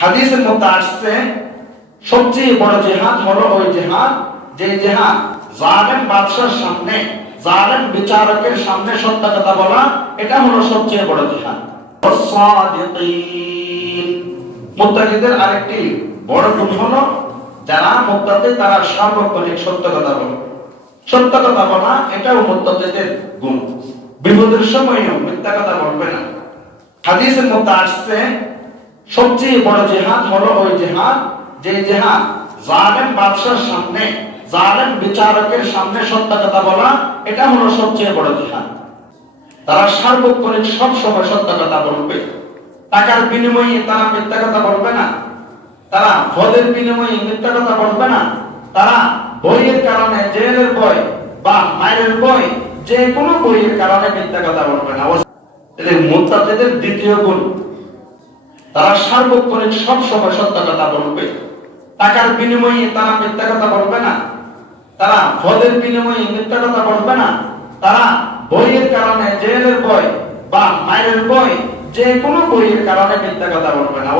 হাদিসের মধ্যে আসছে সবচেয়ে বড় জিহাদ হলো ওই জিহাদ যে জিহাদ জালেম বাদশার সামনে, জালেম বিচারকের সামনে সত্য কথা বলা, এটা হলো সবচেয়ে বড় জিহাদ। মুত্তাকিদের আরেকটি বড় গুণ হলো যারা মুত্তাকি তারা সার্বক্ষণিক সত্য কথা বলে। সত্য কথা বলা এটাও মুত্তাকিদের গুণ। বিপদের সময়ও মিথ্যা কথা বলবে না। হাদিসের মধ্যে আসছে সবচেয়ে বড় জিহাদ হলো ওই জিহাদ যে জিহাদ জালেম বাদশার সামনে, জালেম বিচারকের সামনে সত্য কথা বলা, এটা হলো সবচেয়ে বড় জিহাদ। তারা সার্বক্ষণিক সব সময় সত্য কথা বলবে। টাকার বিনিময়ে তারা মিথ্যা কথা বলবে না, তারা পদের বিনিময়ে মিথ্যা কথা বলবে না, তারা বইয়ের কারণে, জেলের ভয় বা মায়ের ভয়, যে কোনো বইয়ের কারণে মিথ্যা কথা বলবে না। মুত্তাকিদের দ্বিতীয় গুণ, তারা সার্বক্ষণিক সব সময় সত্য কথা বলবে। টাকার বিনিময়ে তারা মিথ্যা কথা বলবে না, তারা পদের বিনিময়ে মিথ্যা কথা বলবে না, তারা বইয়ের কারণে, জেলের ভয় বা মায়ের ভয়, যে কোনো বইয়ের কারণে মিথ্যা কথা বলবে না।